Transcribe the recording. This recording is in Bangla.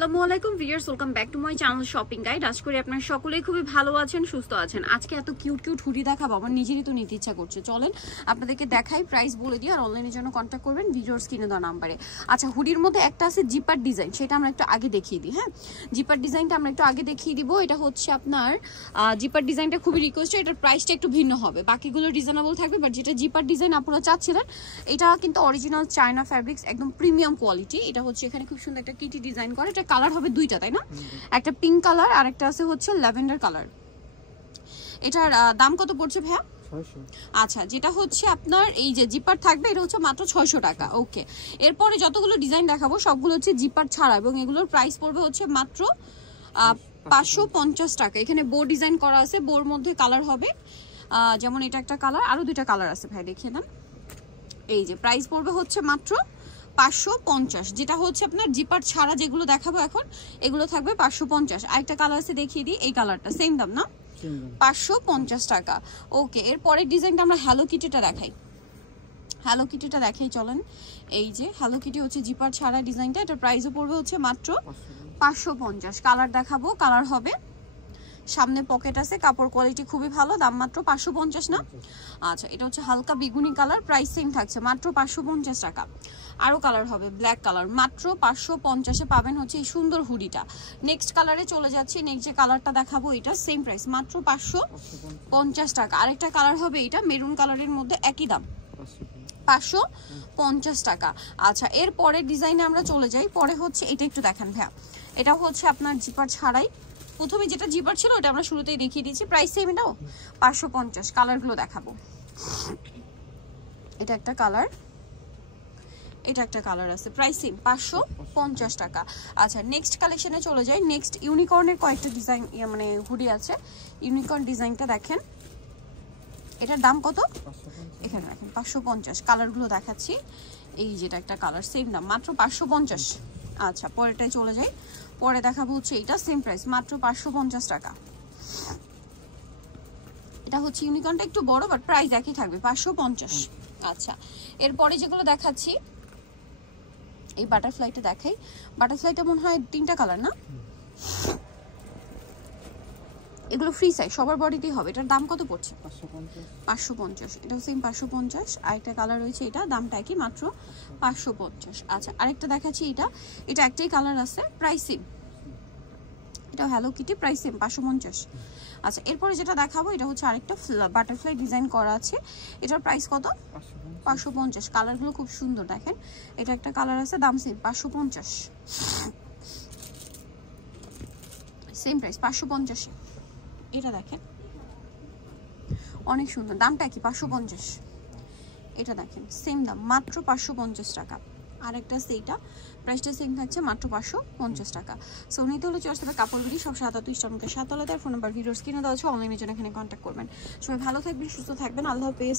আসসালামু আলাইকুম viewers, welcome back to my channel shopping guide. আশা করি আপনারা সকলেই খুবই ভালো আছেন, সুস্থ আছেন। আজকে এত কিউট কিউট হুডি দেখাবো, আমার নিজেরই তো নিতে ইচ্ছা করছে। চলেন আপনাদেরকে দেখাই, প্রাইস বলে দিই, আর অনলাইনের জন্য কন্ট্যাক্ট করবেন ভিডিওর স্ক্রিনে দেওয়া নাম্বারে। আচ্ছা, হুডির মধ্যে একটা আছে জিপার ডিজাইন, সেটা আমরা একটু আগে দেখিয়ে দিই। হ্যাঁ, জিপার ডিজাইনটা আমরা একটু আগে দেখিয়ে দিব। এটা হচ্ছে আপনার জিপার ডিজাইনটা খুবই রিকোয়েস্ট, এটার প্রাইসটা একটু ভিন্ন হবে, বাকিগুলো রিজনেবল থাকবে। বাট যেটা জিপার ডিজাইন আপনারা চাচ্ছিলেন, এটা কিন্তু অরিজিনাল চায়না ফ্যাব্রিক্স, একদম প্রিমিয়াম কোয়ালিটি। এটা হচ্ছে এখানে খুব সুন্দর একটা কিটি ডিজাইন করে। এটা কালার হবে দুইটা, তাই না? একটা পিঙ্ক কালার আর একটা আছে হচ্ছে ল্যাভেন্ডার কালার। এটার দাম কত পড়ছে ভাইয়া? আচ্ছা, যেটা হচ্ছে আপনার এই যে জিপার থাকবে, এটা হচ্ছে মাত্র 600 টাকা। ওকে, এরপরে যতগুলো ডিজাইন দেখাবো সবগুলো হচ্ছে জিপার ছাড়া, এবং এগুলোর প্রাইস পড়বে হচ্ছে মাত্র 550 টাকা। এখানে বোর ডিজাইন করা আছে, বোর মধ্যে কালার হবে, যেমন এটা একটা কালার, আরো দুইটা কালার আছে ভাই, দেখিয়ে দেন। এই যে প্রাইস পড়বে হচ্ছে মাত্র 550, যেটা হচ্ছে আপনার জিপার ছাড়া যেগুলো দেখাবো এখন, এগুলো থাকবে 550। আরেকটা কালার আছে, দেখিয়ে দিই, এই কালারটা সেম দাম না, 550 টাকা। ওকে, এরপরের ডিজাইনটা আমরা হ্যালো কিটিটা দেখাই। হ্যালো কিটিটা দেখাই চলেন। এই যে হ্যালো কিটি হচ্ছে জিপার ছাড়া ডিজাইনটা, এটার প্রাইসও পড়বে হচ্ছে মাত্র 550। কালার দেখাবো, কালার হবে, সামনে পকেট আছে, কাপড় কোয়ালিটি খুবই ভালো, দাম মাত্র 550 না? আচ্ছা, এটা হচ্ছে হালকা বেগুনি কালার, প্রাইস সেম থাকছে মাত্র 550 টাকা। আরো কালার হবে, ব্ল্যাক কালার, মাত্র 550-এ পাবেন হচ্ছে এই সুন্দর হুডিটা। নেক্সট কালারে চলে যাচ্ছি, নেক্সট যে কালারটা দেখাবো এটা সেম প্রাইস, মাত্র 550 টাকা। আরেকটা কালার হবে এটা মেরুন কালারের মধ্যে, একই দাম 550 টাকা। আচ্ছা, এর পরের ডিজাইনে আমরা চলে যাই। পরে হচ্ছে এটা একটু দেখেন ভাইয়া, এটা হচ্ছে আপনার জিপার ছাড়াই, প্রথমে যেটা জিপার ছিল ওটা আমরা শুরুতেই দেখিয়ে দিয়েছি, প্রাইস সেম, এটাও 550। কালারগুলো দেখাবো, এটা একটা কালার, এটা একটা কালার আছে, প্রাইস সেম 550 টাকা। আচ্ছা, নেক্সট কালেকশনে চলে যাই। নেক্সট ইউনিকর্নের কয়েকটা ডিজাইন মানে হুডি আছে। ইউনিকর্ন ডিজাইনটা দেখেন, এটার দাম কত? এখানে রাখেন 550। কালারগুলো দেখাচ্ছি, এই যেটা একটা কালার, সেম দাম মাত্র 550। আচ্ছা, পরেরটায় চলে যাই। পরে দেখাবো হচ্ছে এটা সেম প্রাইস, মাত্র 550 টাকা। এটা হচ্ছে ইউনিকর্নটা একটু বড়, বাট প্রাইস একই থাকবে 550। আচ্ছা, এরপরে যেগুলো দেখাচ্ছি, এই বাটারফ্লাইটা দেখাই। বাটারফ্লাইটা মনে হয় 3টা কালার না? এগুলো ফ্রি সাইজ, সবার বডিতেই হবে। এটার দাম কত পড়ছে? 550। এটা সেম 550। আরেকটা কালার রয়েছে, এটা দামটা কি মাত্র 550। আচ্ছা, আরেকটা দেখাচ্ছি, এটা একটাই কালার আছে, প্রাইস সেম, এটা হ্যালো কিটি, প্রাইস সেম 550। আচ্ছা, এরপরে যেটা দেখাবো এটা হচ্ছে আরেকটা বাটারফ্লাই ডিজাইন করা আছে, এটার প্রাইস কত? 550। কালারগুলো খুব সুন্দর দেখেন, এটা একটা কালার আছে, দাম সেম 550, সেম প্রাইস 550। এটা দেখেন অনেক সুন্দর, দামটা কি? 550। এটা দেখেন সেম দাম, মাত্র 550 টাকা। আরেকটা সেইটা প্রাইসটা সেম থাকছে, মাত্র 550 টাকা। সো নিতে হলে চয়েস হবে কাপড় বিডি, সব 7 ইস্টার্নকে 7 ফোন নাম্বার ভিডিওর স্ক্রিনে দেওয়া আছে, অনলাইনের জন্য এখানে কন্ট্যাক্ট করবেন। সবাই ভালো থাকবেন, সুস্থ থাকবেন, আল্লাহ হাফেজ।